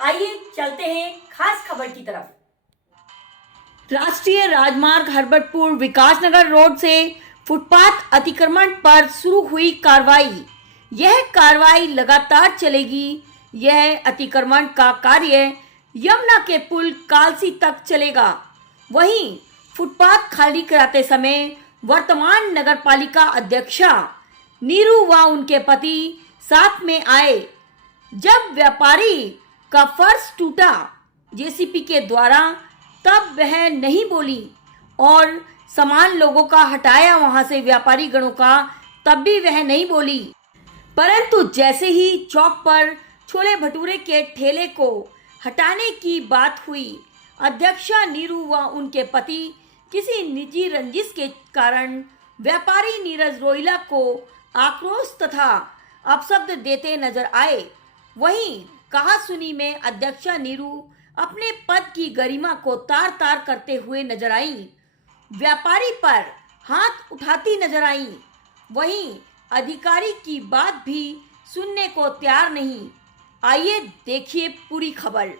आइए चलते हैं खास खबर की तरफ। राष्ट्रीय राजमार्ग हरबटपुर विकासनगर रोड से फुटपाथ अतिक्रमण पर शुरू हुई कार्रवाई। यह कार्रवाई लगातार चलेगी। यह अतिक्रमण का कार्य यमुना के पुल कालसी तक चलेगा। वहीं फुटपाथ खाली कराते समय वर्तमान नगरपालिका अध्यक्षा नीरू व उनके पति साथ में आए। जब व्यापारी का फर्श टूटा जेसीबी के द्वारा, तब वह नहीं बोली और सामान लोगों का हटाया वहां से व्यापारी गणों का, तब भी वह नहीं बोली। परंतु जैसे ही चौक पर छोले भटूरे के ठेले को हटाने की बात हुई, अध्यक्षा नीरू व उनके पति किसी निजी रंजिश के कारण व्यापारी नीरज रोहिला को आक्रोश तथा अपशब्द देते नजर आए। वहीं कहा सुनी में अध्यक्षा नीरू अपने पद की गरिमा को तार तार करते हुए नजर आई, व्यापारी पर हाथ उठाती नजर आई। वहीं अधिकारी की बात भी सुनने को तैयार नहीं। आइए देखिए पूरी खबर।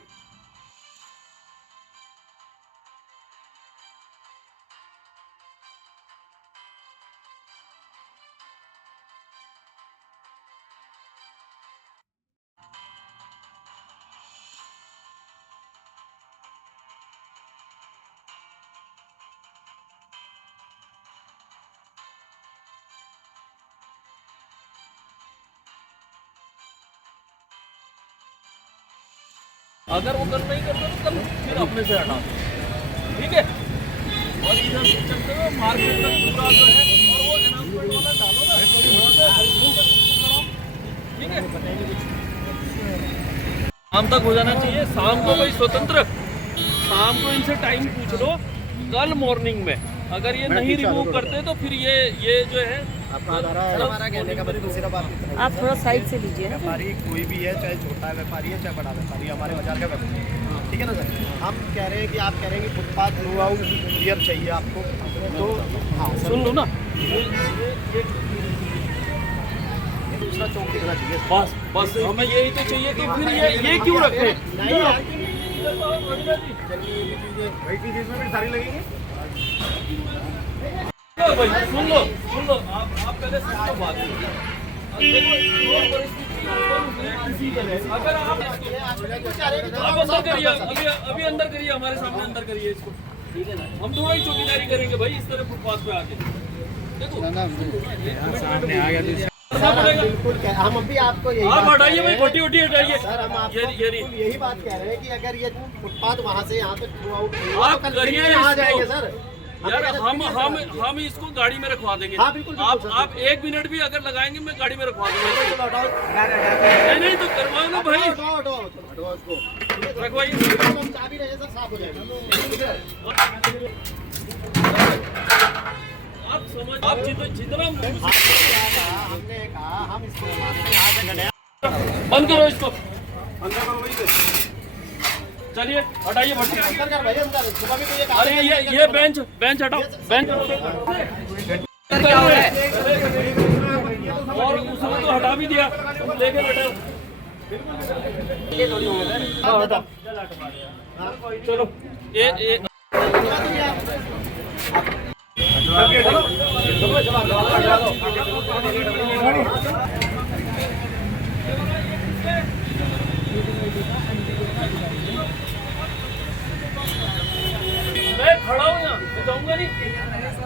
अगर वो कल नहीं करते तो कल फिर अपने से हटा दो, ठीक है। और इधर चलते हुए मार्केट तक पूरा जो है और वो अनाउंसमेंट वाला डालो ना, ठीक है। शाम तक हो जाना चाहिए। शाम को भाई स्वतंत्र, शाम को इनसे टाइम पूछ लो। कल मॉर्निंग में अगर ये नहीं रिमूव करते तो फिर ये जो है हमारा कहने का मतलब सिर्फ आप थोड़ा साइड से लीजिए। व्यापारी कोई भी है, चाहे छोटा व्यापारी है चाहे बड़ा व्यापारी, हमारे बाजार का व्यापारी है, ठीक है ना सर। हम कह रहे हैं कि आप कह रहे हैं कि फुटपाथ थ्रू आउट क्लियर चाहिए आपको, तो हाँ सुन लो ना, दूसरा चौक दिखना चाहिए। बस हमें यही तो चाहिए। तो फिर ये क्यों रखे? वही चीज़ इसमें भी सारी लगेगी। भाई सुन लो आप पहले सुन लो बात। अगर आप अंदर करिए, अभी अंदर करिए, हमारे सामने अंदर करिए इसको, ठीक है ना। हम थोड़ा ही चौकीदारी करेंगे भाई इस तरह फुटपाथ पे आके। देखो सामने आ गया बिल्कुल। हम अभी आपको यही आप हटाइए भाई, पट्टी वट्टी हटाइए सर। हम आपको यही बात कह रहे हैं कि अगर ये फुटपाथ वहाँ से यहाँ तक थ्रू आउट आप करिए, आ जाएंगे सर। यार हम इसको गाड़ी में रखवा देंगे। हाँ, बिल्कुल, आप 1 मिनट भी अगर लगाएंगे मैं गाड़ी में रखवा दूंगा। नहीं तो करवाओ ना भाई, रखवाइए। चाबी रहे सर, साफ हो जाएगा। आप जितना हमने कहा हम इसको बंद करो, इसको चलिए हटाइए भट्टी। अरे ये बेंच हटाओ, बेंच और उसने तो हटा भी दिया, लेके बैठे। हाँ हटा, चलो ये मैं खड़ा हूँ यहाँ, मैं जाऊँगा नहीं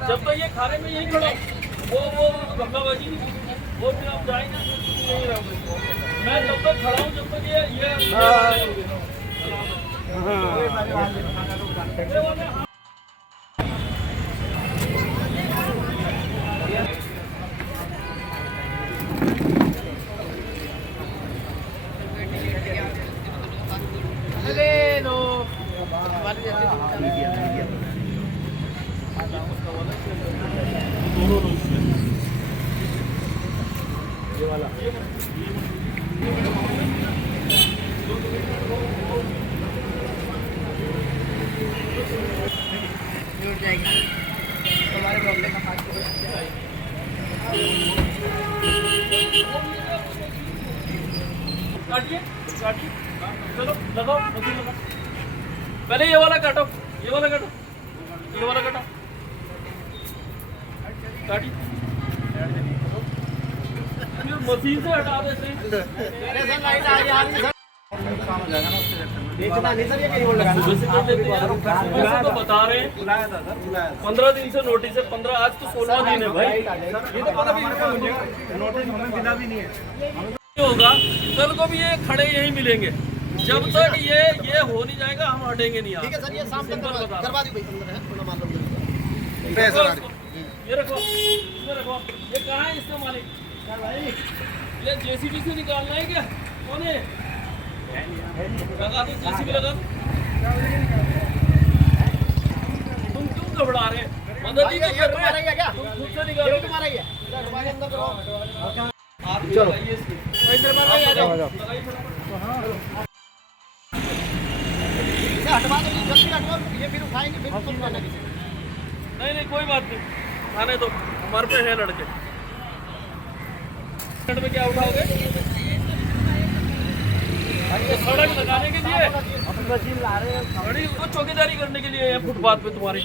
जब तक ये खाने में यही खड़ा। वो धक्काबाजी वो फिर आप जाएंगे यहीं रहोगे। मैं जब तक खड़ा हूँ जब तक ये ये वाला जुड़ जाएगी हमारे मोहल्ले का पास। काटिए काटिए। चलो लगाओ मशीन लगाओ। पहले ये वाला काटो, ये वाला काटो, ये वाला काटो, काटी मशीन से हटा देते हैं। बेचना नहीं सर, ये कहीं और लगाना। सुबह से कर लेते हैं यार, सुबह से तो बता रहे हैं 15 दिन से नोटिस है, 15 आज तो 16 दिन है भाई। ये तो पता भी नोटिस हमें मिला भी नहीं है। होगा कल को भी ये खड़े यहीं मिलेंगे, जब तक ये हो नहीं जाएगा हम हटेंगे नहीं। ठीक है सर, ये शाम तक सिंपल बता करवा दी भाई, अंदर है थोड़ा मान लो। ये रखो, इसमें रखो। ये कहाँ है इसका मालिक? ये जेसीबी से निकालना है क्या? कौन है? लगा दो जेसीबी, लगा दो। तुम क्यों घबरा रहे हैं? मदद ही तो कर रहे हैं। तुम खुद से निकालो। तुम्हारा ही है, हमारे अंदर करो। आप लगाइए इसकी। भाई इधर मार के आ जाओ। लगाइए फटाफट। इसे हटवा दो, जल्दी हटवा दो, ये फिर उठाएंगे, फिर तुम करना किसी को। नहीं कोई बात नहीं, आने दो, हमारे पे है लड़के। सड़क में क्या उठाओगे? तो सड़क लगाने के लिए सड़क को चौकीदारी करने के लिए है फुटपाथ पे तुम्हारी।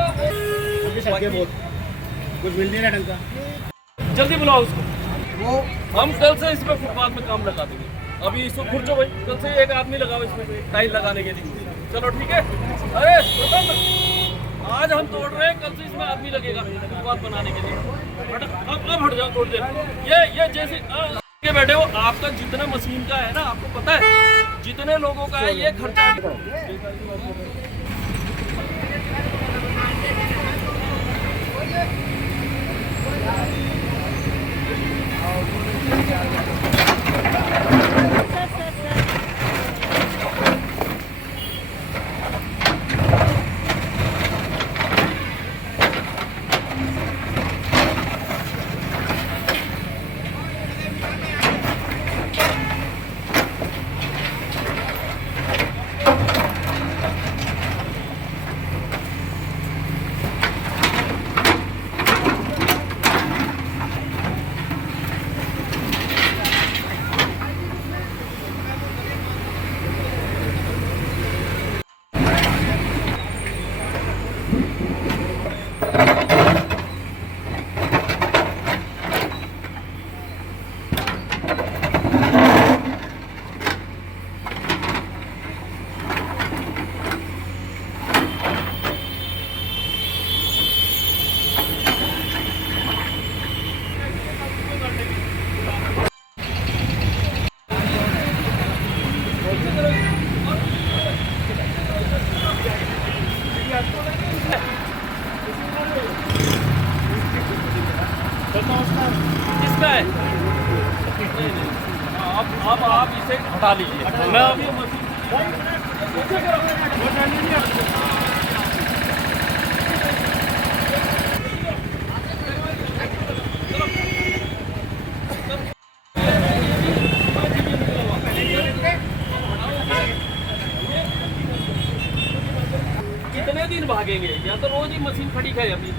हमको कुछ मिल नहीं रहा ढंग का। जल्दी बुलाओ उसको। हम कल से इस पे फुटपाथ में काम लगा देंगे। अभी इसको खुर्चो भाई, कल से एक आदमी लगाओ इसमें टाइल लगाने के लिए। चलो ठीक है। अरे आज हम तोड़ रहे हैं, कल से इसमें आदमी लगेगा फुटपाथ बनाने के लिए। अब हट जाओ थोड़ी देर। ये जैसे के बैठे हो, आपका जितना मशीन का है ना, आपको पता है जितने लोगों का है ये खर्चा। किसका है? अब आप इसे हटा लीजिए। मैं अभी कितने दिन भागेंगे? या तो रोज ही मशीन खड़ी है अभी।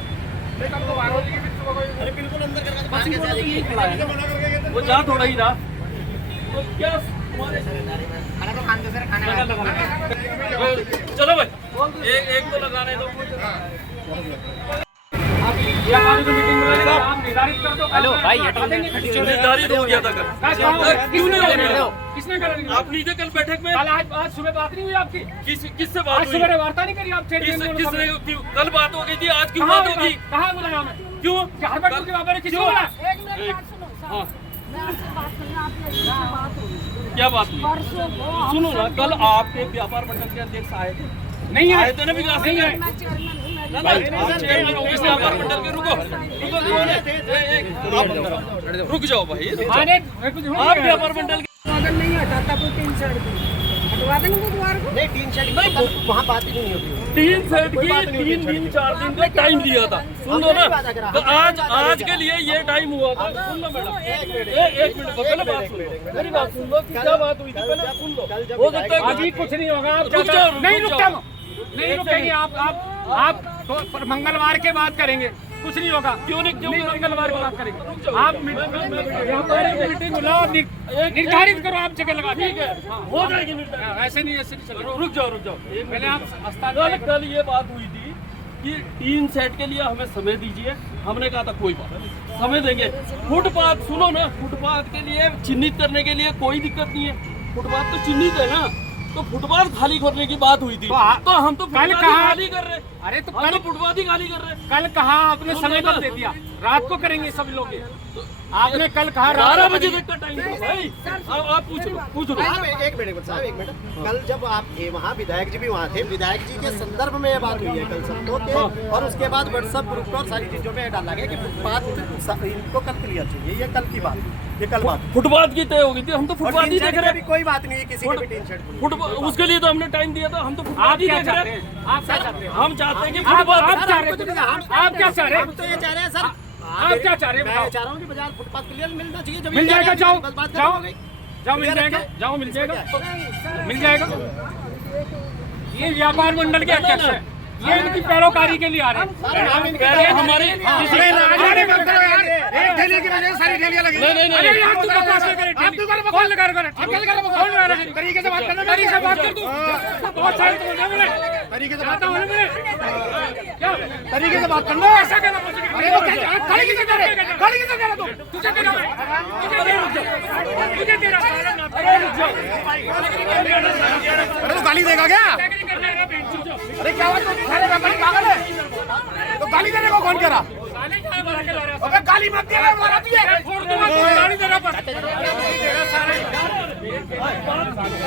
अरे बिल्कुल अंदर करवा दो, बाहर कैसे आ जाएगी? वो जा थोड़ा ही रहा तो क्या तुम्हारे चलो भाई एक तो लगाने दो। हेलो भाई, निर्धारित हो गया था कल। क्यों नहीं हो गया? किसने करा? आप नीचे कल बैठक में आज सुबह बात नहीं हुई आपकी? किससे बात आज हुई? सुबह वार्ता नहीं करी आप? किसने कल बात हो गई थी, आज क्यों बात होगी? कहाँ बुलाया हमें? क्यों? हरबटपुर के बाबा ने किसी को बुलाया? एक मिनट बात सुनो साहब। हाँ। मैं आपसे बात करनी है, आपकी ऐसी बात हो रही है। क्या बात हुई? परसों को हम सुनो ना, सब कल लोग- आपके व्यापार मंडल के अध्यक्ष आए थे। नहीं आए है, थे ना विकास नहीं सिंह? है। मैं चेयरमैन हूँ, मैं ना, ना, आप चेयरमैन हो इस व्यापार मंडल के। रुको रुक जाओ भाई, रुक जाओ। आने कुछ हो आप व्यापार मंडल के अगर नहीं हटाता तो 3 साढ़े 3 हटवा देंगे बुधवार को। नहीं टीन शेड वहाँ बात ही नहीं होती। 3 सेट की 3 दिन 4 दिन का टाइम दिया था, सुन लो ना। तो आज के लिए ये टाइम हुआ था। सुन लो मैडम, एक मिनट पहले बात सुन लो, मेरी बात सुन लो कि क्या बात हुई थी पहले सुन लो। हो सकता है अभी कुछ नहीं होगा, आप रुक जाओ, नहीं रुक रुकता, जाओ। नहीं रुकेंगे आप तो मंगलवार के बाद करेंगे, कुछ नहीं होगा। क्यों नहीं मंगलवार को बात करेंगे। आप मीटिंग बुलाओ, निर्धारित करो, आप जगह लगा। ठीक है, हो जाएगी मीटिंग। ऐसे नहीं चलेगा। रुक जाओ पहले आप हस्ताक्षर। कल ये बात हुई थी कि 3 सेट के लिए हमें समय दीजिए। हमने कहा था कोई बात नहीं, समय देंगे। फुटपाथ सुनो ना, फुटपाथ के लिए चिन्हित करने के लिए कोई दिक्कत नहीं है, फुटपाथ तो चिन्हित है ना। तो फुटपाथ खाली करने की बात हुई थी, तो हम तो फुटपाथ ही खाली कर रहे। अरे तो हम तो फुटपाथ ही खाली कर रहे। कल कहा आपने समय कब दे दिया? रात को करेंगे सब लोग। आपने कल कहा 12 बजे तक का टाइम था भाई। अब आप पूछ लो। आप एक मिनट साहब, एक मिनट। कल जब आप थे वहाँ, विधायक जी भी वहाँ थे, विधायक जी के संदर्भ में ये बात हुई है कल सबको के, और उसके बाद व्हाट्सएप ग्रुप पर सारी चीजों में डाला गया कि फुटपाथ इनको कल क्लियर चाहिए। ये कल की बात, ये कल बात फुटपाथ की तय हो गई थी, हम तो फुटपाथ ही देख रहे। कोई बात नहीं है किसी के भी टीन शेड। उसके लिए तो हमने टाइम दिया था, हम तो फुटपाथ ही देख रहे। आप क्या चाहते हैं? हम चाहते हैं कि आप फुटपाथ क्या चाह रहे हैं? आप क्या चाह रहे हैं? हम तो ये चाह रहे हैं सर, आप क्या चाह रहे हैं? मैं चाह रहा हूँ कि बाजार फुटपाथ क्लियर मिलना चाहिए। जब मिल जाएगा, जाओ बस बात जाओ हो गई। जाओ, मिल जाएगा, जाओ मिल जाएगा, मिल जाएगा। ये व्यापार मंडल के अध्यक्ष है, ये इनकी पैरोकारी के लिए आ रहे हैं। पहले हमारे एक ठेले की वजह से सारी ठेलियां लगी। नहीं अरे यार तू बकवास ना करे, आप दुकान पे कौन लगा रहा है? कौन लगा रहा है? तरीके से बात करना, तरीके से बात कर तू। बहुत सारे तो बोलने बोले, तरीके से बात होने बोले, क्या तरीके से बात करना? ऐसा कहना मुझे। अरे वो गाड़ी किसे दे रहे? गाड़ी किसे दे रहा तू? तुझे दे रहा है, तुझे दे रहा है। अरे रुक जाओ, अरे तो गाली देगा क्या? अरे क्या बात? सारे व्यापारी पागल है, तो गाली देने को कौन कह रहा? अबे गाली मत दे, मारा तुझे, गाली दे रहा पर।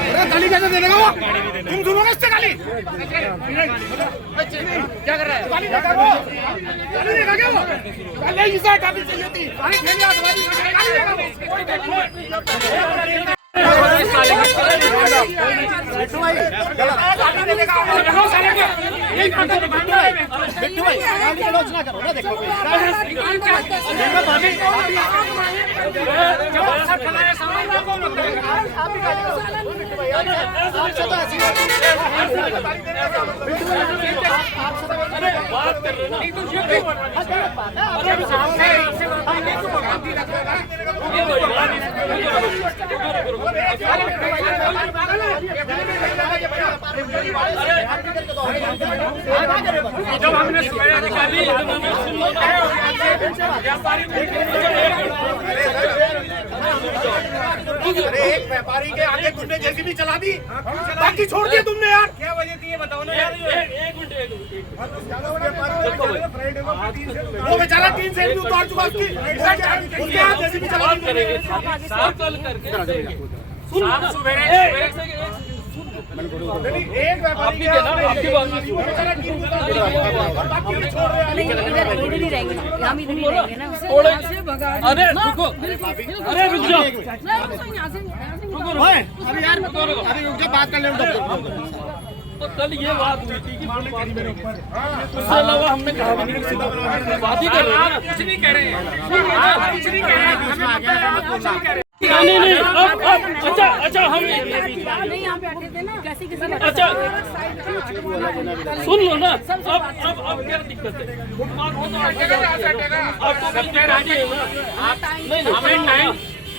अरे गाली कैसे दे देगा वो? तुम सुनोगे इससे गाली? क्या कर रहा है? गाली देगा वो? गाली देगा क्या वो? गाली इसे हटानी चाहिए थी। गाली ठेली आदमी गाली देगा वो? बिट्टू भाई गाली गलौज ना करो ना। देखो जब हमने निकाली अरे एक व्यापारी के आगे तुमने जैसी भी चला दी, बाकी छोड़ दिया तुमने यार। क्या वजह थी ये बताओ ना यार। एक मिनट वो बेचारा 3 सेट भी उतार चुका उसकी, उसके हाथ जैसी भी चला दी। करेंगे साफ कल करके सुन सवेरे एक व्यापारी के आपकी बात नहीं सुन। इधर ही रहेंगे, हम इधर ही रहेंगे ना। अरे रुको, अरे रुक जाओ, अभी यार अभी रुक जाओ, बात कर ले। तो कल ये बात हुई थी कि उससे अलावा हमने कहा भी नहीं, किसी को बात ही कर रहे हैं। कुछ नहीं कह रहे हैं, आप कुछ नहीं कह रहे हैं, हमें पता है आप कुछ नहीं कह रहे हैं। नहीं अब अच्छा हम नहीं यहाँ बैठे थे ना, कैसे किसी अच्छा सुन लो ना। अब क्या दिक्कत है? फुटपाथ हो तो आपको कल कह रहा है ना। नहीं हमें टाइम,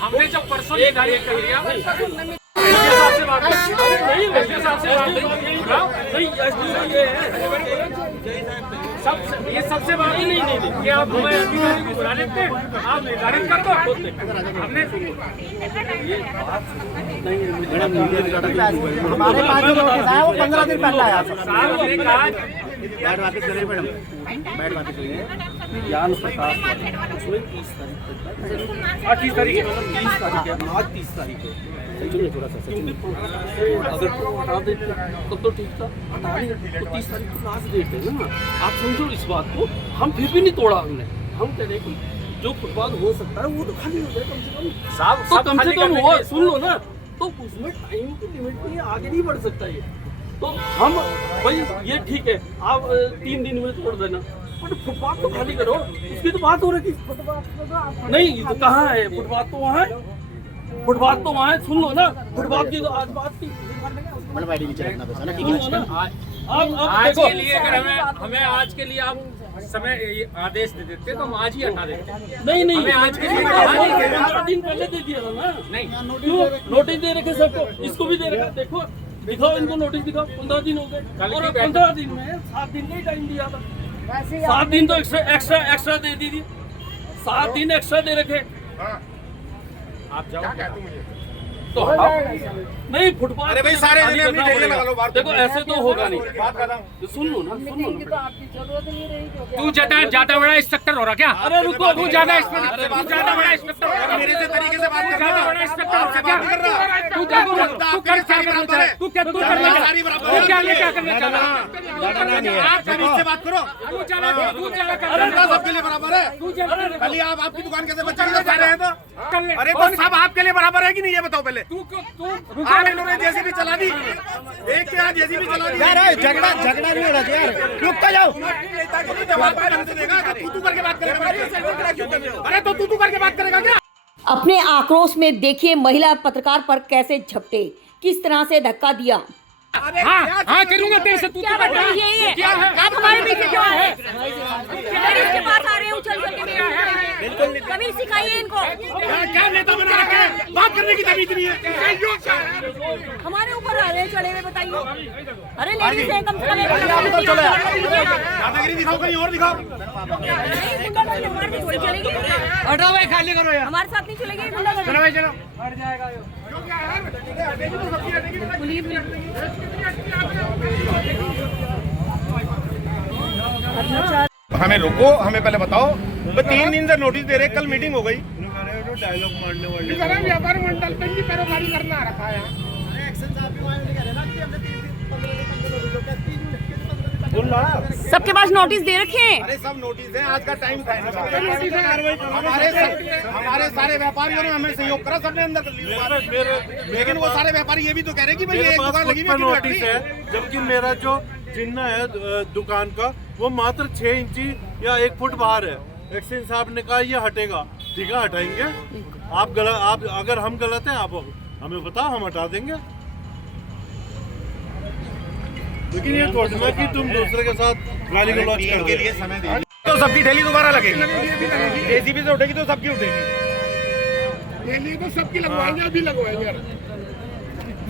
हमने जब परसों निर्धारित कर लिया ये सबसे बात ही नहीं कि आप हमारे अधिकारी को बुला लेते हैं, आप निर्धारित कर दो। हमने हमारे पास जो नोटिस आया वो 15 दिन पहले आया। साहब ने कहा बैठ बात करिए मैडम, बैठ बात करिए। ज्ञान प्रकाश उसमें 30 तारीख है, 30 तारीख है, आज 30 तारीख है। थोड़ा सा अगर हटा देते तब तो ठीक था, हटा नहीं तो 30 तारीख को लास्ट डेट है ना। आप समझो इस बात को, हम फिर भी नहीं तोड़ा हमने। हम कह रहे कि जो फुटपाथ हो सकता है वो तो खाली हो जाए कम से कम। तो कम से कम वो सुन लो ना, तो उसमें टाइम की लिमिट नहीं है, आगे नहीं बढ़ सकता ये। तो हम भाई ये ठीक है, आप 3 दिन में छोड़ देना, बट फुटपाथ तो खाली करो, उसकी तो बात हो रही थी। नहीं तो कहाँ है फुटपाथ? तो वहाँ है, फुटपाथ तो वहाँ है। सुन लो ना, फुटपाथ की तो आज बात थी, मतलब आईडी नीचे रखना बस है ना, ठीक सुन लो है। ना। अब आज देखो, के लिए अगर हमें आज के लिए आप समय आदेश दे देते तो हम आज ही हटा देते। नहीं हमें आज के लिए नहीं, 15 दिन पहले दे दिया था ना। नहीं, क्यों नोटिस दे रखे सबको, इसको भी दे रखा। देखो दिखाओ इनको नोटिस दिखाओ, 15 दिन हो गए और 15 दिन में 7 दिन का ही टाइम दिया था। 7 दिन तो एक्स्ट्रा दे दी थी, 7 दिन एक्स्ट्रा दे रखे। आप जाओ। तो नहीं फुटपाथ, अरे भाई सारे जने अपनी टेबलें लगा लो बाहर। देखो ऐसे तो होगा नहीं। बात कर रहा हूँ। तो सुन लो ना, सुन लो ना। तू ज्यादा बड़ा इंस्पेक्टर हो रहा क्या? अरे रुको, तू ज्यादा बड़ा इंस्पेक्टर हो रहा मेरे से तरीके से बात कर ज्यादा रहा बड़ा इंस्पेक्टर हो रहा क्या? कर रहा तू क्या कर रहा है? तू क्या करना क्या करना चाह रहा है? आप इससे बात करो। तू ज्यादा जनता सबके लिए बराबर है। कल आप आपकी दुकान कैसे बच्चे जा रहे हैं तो कर ले। अरे तो सब आपके लिए बराबर है कि नहीं, ये बताओ पहले। तू आप इन्होंने जेसीबी चला दी, एक के यहाँ जेसीबी चला दी। यार झगड़ा नहीं हो रहा यार, रुक तो जाओ। जवाब ढंग से देगा, तू करके बात करेगा। अरे तो तू करके बात करेगा क्या? अपने आक्रोश में देखिए महिला पत्रकार पर कैसे झपटे, किस तरह से धक्का दिया। हाँ करूंगा तेरे से। तू क्या बात है ये? क्या है? आप हमारे पीछे क्यों आए? लेडीज के पास आ रहे हैं उछल के मेरे। कभी सिखाइए इनको। क्या नेता बना रखे हैं? बात करने की तमीज नहीं है। हमारे ऊपर आ रहे हैं चढ़े हुए, बताइए। अरे लेडीज है, कम से कम दादागिरी दिखाओ, कहीं और दिखाओ। थोड़ी चलेगी। हटाओ भाई, खाली करो यार। हमारे साथ नहीं चलेगी गुंडागर्दी। चलो भाई चलो। हमें रोको, हमें पहले बताओ। 3 दिन से नोटिस दे रहे, कल मीटिंग हो गई। डायलॉग मारने वाले व्यापार मंडल पे भी पैरोकारी करना रखा है। सबके पास नोटिस दे रखे हैं। अरे सब नोटिस है, आज का टाइम था। हमारे सारे व्यापारियों ने हमें सहयोग करा, सबने अंदर कर लिया। लेकिन वो सारे व्यापारी ये भी तो कह रहे हैं कि भाई ये एक दुकान लगी हुई नोटिस है, जबकि मेरा जो चिन्ह है दुकान का वो मात्र 6 इंची या 1 फुट बाहर है। एक्सचेंज साहब ने कहा ये हटेगा, ठीक है हटाएंगे। आप अगर हम गलत हैं आप हमें बताओ, हम हटा देंगे। लेकिन ये थोड़ी ना कि तुम दूसरे के साथ गाली गलौज कर के लिए समय दे तो सबकी ठेली दोबारा लगेगी। जेसीबी से उठेगी तो सबकी उठेगी। ठेली तो सबकी लगवाएंगे, अभी लगवाएंगे,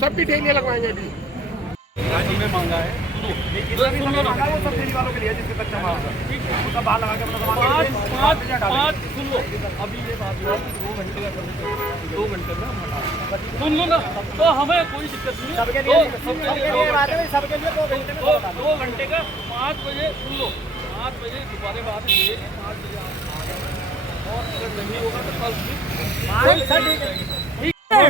सबकी ठेली लगवाएंगे अभी। राजी में मांगा है। सुन लो ना, वो सब ठेली वालों के लिए जिसके कच्चा माल है, उसका बाल लगा के अपना सामान पाँच सुन लो। अभी ये बात हुआ कि 2 घंटे का करने चाहिए, 2 घंटे में हम हटा। सुन लो ना, तो हमें कोई दिक्कत नहीं है। सबके लिए बात है, सबके लिए 2 घंटे में 2 घंटे का 5 बजे सुन लो, 5 बजे दोबारा बात ये 5 बजे और अगर नहीं होगा तो कल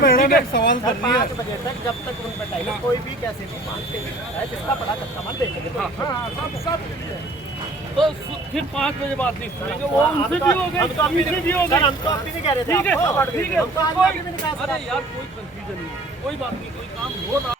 मैडम एक सवाल करनी है। 5 बजे तक जब तक उन पर टाइम कोई भी कैसे भी मांगते है, जिसका बड़ा कच्चा माल दे सके। तो फिर 5 बजे बात नहीं सुनेंगे, वो उनसे भी हो गई, हमसे भी हो गई। हम तो अभी नहीं कह रहे थे, ठीक है, आपको ठीक है। हम तो आज भी नहीं कहा। अरे यार कोई कंफ्यूजन नहीं, कोई बात नहीं, कोई काम हो रहा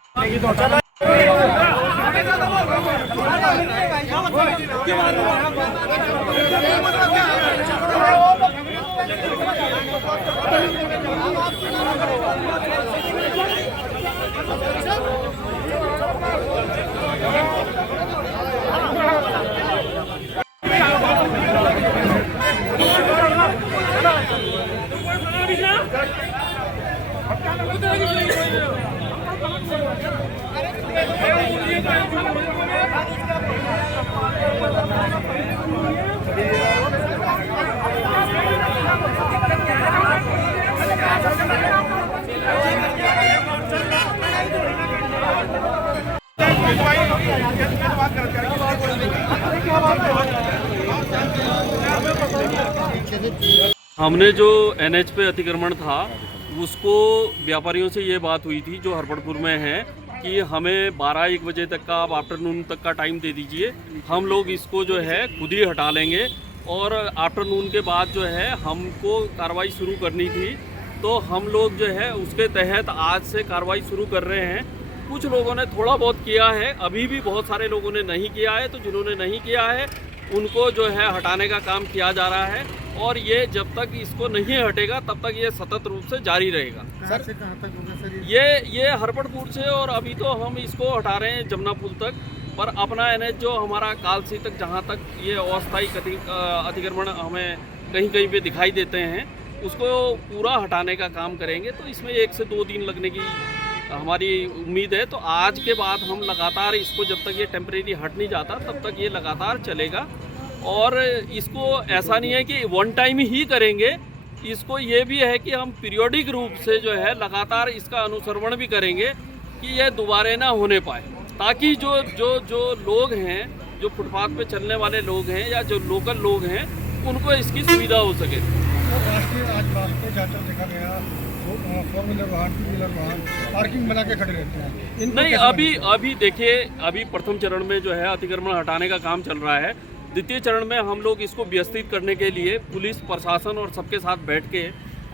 हमने जो NH पे अतिक्रमण था उसको व्यापारियों से ये बात हुई थी जो हरपड़पुर में है कि हमें 12-1 बजे तक का आप आफ्टरनून तक का टाइम दे दीजिए, हम लोग इसको जो है खुद ही हटा लेंगे और आफ्टरनून के बाद जो है हमको कार्रवाई शुरू करनी थी। तो हम लोग जो है उसके तहत आज से कार्रवाई शुरू कर रहे हैं। कुछ लोगों ने थोड़ा बहुत किया है, अभी भी बहुत सारे लोगों ने नहीं किया है, तो जिन्होंने नहीं किया है उनको जो है हटाने का काम किया जा रहा है और ये जब तक इसको नहीं हटेगा तब तक ये सतत रूप से जारी रहेगा। कहाँ से कहाँ तक होगा सर ये हरबटपुर से और अभी तो हम इसको हटा रहे हैं जमुना पुल तक, पर अपना NH जो हमारा कालसी तक जहाँ तक ये अस्थायी अतिक्रमण हमें कहीं कहीं पे दिखाई देते हैं उसको पूरा हटाने का काम करेंगे। तो इसमें 1 से 2 दिन लगने की हमारी उम्मीद है। तो आज के बाद हम लगातार इसको जब तक ये टेम्परेरी हट नहीं जाता तब तक ये लगातार चलेगा और इसको ऐसा नहीं है कि वन टाइम ही करेंगे, इसको ये भी है कि हम पीरियोडिक रूप से जो है लगातार इसका अनुसरण भी करेंगे कि यह दोबारा ना होने पाए, ताकि जो लोग हैं, जो फुटपाथ पे चलने वाले लोग हैं या जो लोकल लोग हैं उनको इसकी सुविधा हो सके। राष्ट्रीय राजमार्ग पे जाकर देखा गया 4 व्हीलर वाहन 2 व्हीलर वाहन पार्किंग बना के खड़े रहते हैं। इनको नहीं, कैसे अभी देखिए, अभी प्रथम चरण में जो है अतिक्रमण हटाने का काम चल रहा है। द्वितीय चरण में हम लोग इसको व्यवस्थित करने के लिए पुलिस प्रशासन और सबके साथ बैठ के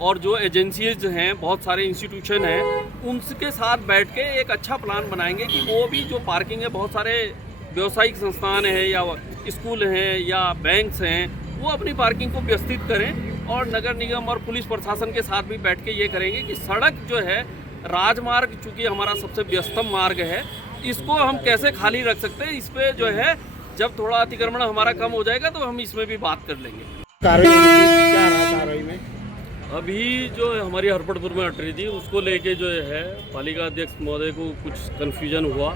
और जो एजेंसीज हैं, बहुत सारे इंस्टीट्यूशन हैं, उनके साथ बैठ के एक अच्छा प्लान बनाएंगे कि वो भी जो पार्किंग है, बहुत सारे व्यावसायिक संस्थान हैं या स्कूल हैं या बैंक्स हैं, वो अपनी पार्किंग को व्यवस्थित करें और नगर निगम और पुलिस प्रशासन के साथ भी बैठ के ये करेंगे कि सड़क जो है, राजमार्ग चूँकि हमारा सबसे व्यस्तम मार्ग है, इसको हम कैसे खाली रख सकते हैं। इस पर जो है जब थोड़ा अतिक्रमण हमारा कम हो जाएगा तो हम इसमें भी बात कर लेंगे। कार्रवाई में अभी जो हमारी हरपटपुर में हट रही थी उसको लेके जो है पालिका अध्यक्ष महोदय को कुछ कन्फ्यूजन हुआ।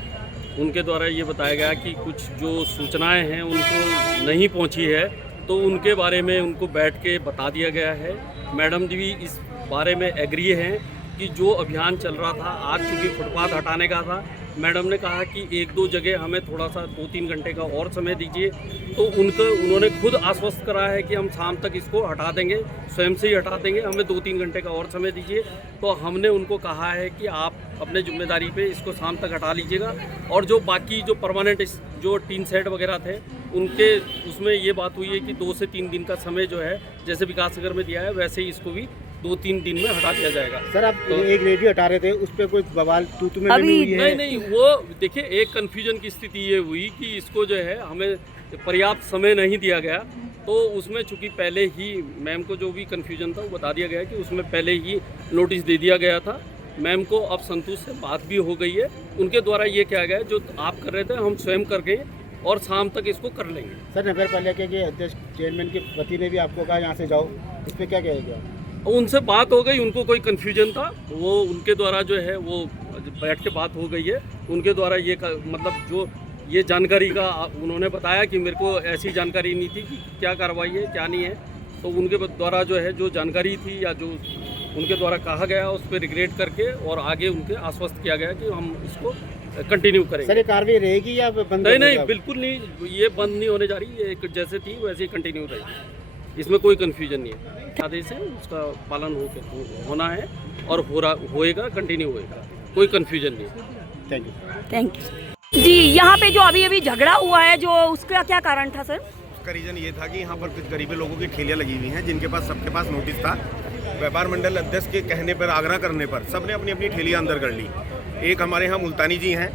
उनके द्वारा ये बताया गया कि कुछ जो सूचनाएं हैं उनको नहीं पहुंची है, तो उनके बारे में उनको बैठ के बता दिया गया है। मैडम जी भी इस बारे में एग्री हैं कि जो अभियान चल रहा था, आज चूँकि फुटपाथ हटाने का था, मैडम ने कहा कि 1-2 जगह हमें थोड़ा सा 2-3 घंटे का और समय दीजिए। तो उन्होंने खुद आश्वस्त करा है कि हम शाम तक इसको हटा देंगे, स्वयं से ही हटा देंगे, हमें 2-3 घंटे का और समय दीजिए। तो हमने उनको कहा है कि आप अपने जिम्मेदारी पे इसको शाम तक हटा लीजिएगा और जो बाकी जो परमानेंट जो टीन सेट वगैरह थे उनके उसमें ये बात हुई है कि 2 से 3 दिन का समय जो है, जैसे विकास नगर में दिया है वैसे ही इसको भी 2-3 दिन में हटा दिया जाएगा। सर, आप तो एक रेडियो हटा रहे थे, उस पर कोई बवाल तू में अभी हुई है? नहीं, वो देखिए, एक कन्फ्यूजन की स्थिति ये हुई कि इसको जो है हमें पर्याप्त समय नहीं दिया गया, तो उसमें चूंकि पहले ही मैम को जो भी कन्फ्यूजन था वो बता दिया गया कि उसमें पहले ही नोटिस दे दिया गया था। मैम को अब संतोष से बात भी हो गई है, उनके द्वारा ये किया गया जो आप कर रहे थे हम स्वयं कर गए और शाम तक इसको कर लेंगे। सर, नगर पालिका के अध्यक्ष चेयरमैन के पति ने भी आपको कहा यहाँ से जाओ, इस पर क्या कहेगा? उनसे बात हो गई, उनको कोई कन्फ्यूजन था, वो उनके द्वारा जो है वो बैठ के बात हो गई है। उनके द्वारा ये मतलब जो ये जानकारी का उन्होंने बताया कि मेरे को ऐसी जानकारी नहीं थी कि क्या कार्रवाई है क्या नहीं है, तो उनके द्वारा जो है जो जानकारी थी या जो उनके द्वारा कहा गया उस पर रिग्रेट करके और आगे उनके आश्वस्त किया गया कि हम इसको कंटिन्यू करेंगे। सर, ये कार्रवाई रहेगी या बंद? नहीं, बिल्कुल नहीं, ये बंद नहीं होने जा रही, ये जैसे थी वैसे ही कंटिन्यू रहेगी, इसमें कोई कन्फ्यूजन नहीं है। आदेश है उसका पालन होना है और होएगा, कंटिन्यू होएगा, कोई कन्फ्यूजन नहीं। Thank you. थैंक यू जी। यहाँ पे जो अभी झगड़ा हुआ है, जो उसका क्या कारण था सर? उसका रीज़न ये था कि यहाँ पर कुछ गरीबी लोगों की ठेलियाँ लगी हुई हैं, जिनके पास सबके पास नोटिस था। व्यापार मंडल अध्यक्ष के कहने पर, आग्रह करने पर सबने अपनी अपनी ठेलियाँ अंदर कर ली। एक हमारे यहाँ मुल्तानी जी हैं,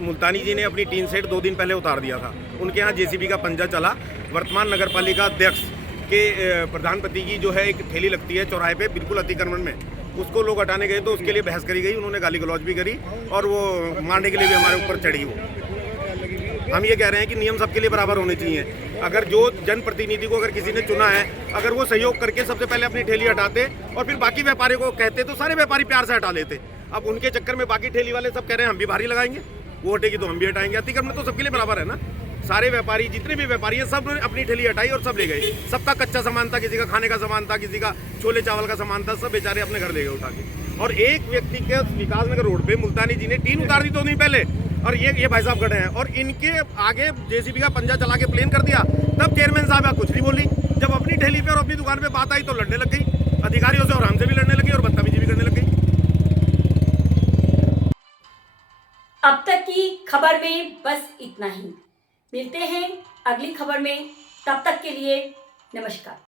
मुल्तानी जी ने अपनी टीन सेट 2 दिन पहले उतार दिया था। उनके यहाँ जेसीबी का पंजा चला। वर्तमान नगर पालिका अध्यक्ष के प्रधानपति की जो है एक ठेली लगती है चौराहे पे बिल्कुल अतिक्रमण में, उसको लोग हटाने गए तो उसके लिए बहस करी गई, उन्होंने गाली गलौज भी करी और वो मारने के लिए भी हमारे ऊपर चढ़ी। वो हम ये कह रहे हैं कि नियम सबके लिए बराबर होने चाहिए। अगर जो जनप्रतिनिधि को अगर किसी ने चुना है, अगर वो सहयोग करके सबसे पहले अपनी ठेली हटाते और फिर बाकी व्यापारियों को कहते तो सारे व्यापारी प्यार से हटा लेते। अब उनके चक्कर में बाकी ठेली वाले सब कह रहे हैं हम भी भारी लगाएंगे, वो हटेगी तो हम भी हटाएंगे। अतिक्रमण तो सबके लिए बराबर है ना। सारे व्यापारी, जितने भी व्यापारी हैं, सब ने अपनी ठेली हटाई और सब ले गए। सबका कच्चा सामान था, किसी का खाने का सामान था, किसी का छोले चावल का सामान था, सब बेचारे अपने घर ले गए उठा के। और एक व्यक्ति के विकास नगर रोड पे मुल्तानी जी ने टीन उतार दी 2 दिन पहले, और ये भाई साहब खड़े हैं और इनके आगे जेसीबी का पंजा चला के प्लेन कर दिया। तब चेयरमैन साहब कुछ नहीं बोली। जब अपनी ठेली पे और अपनी दुकान पे बात आई तो लड़ने लग गई अधिकारियों से, और हमसे भी लड़ने लगी और बदतमीजी भी करने लग गई। अब तक की खबर में बस इतना ही। मिलते हैं अगली खबर में, तब तक के लिए नमस्कार।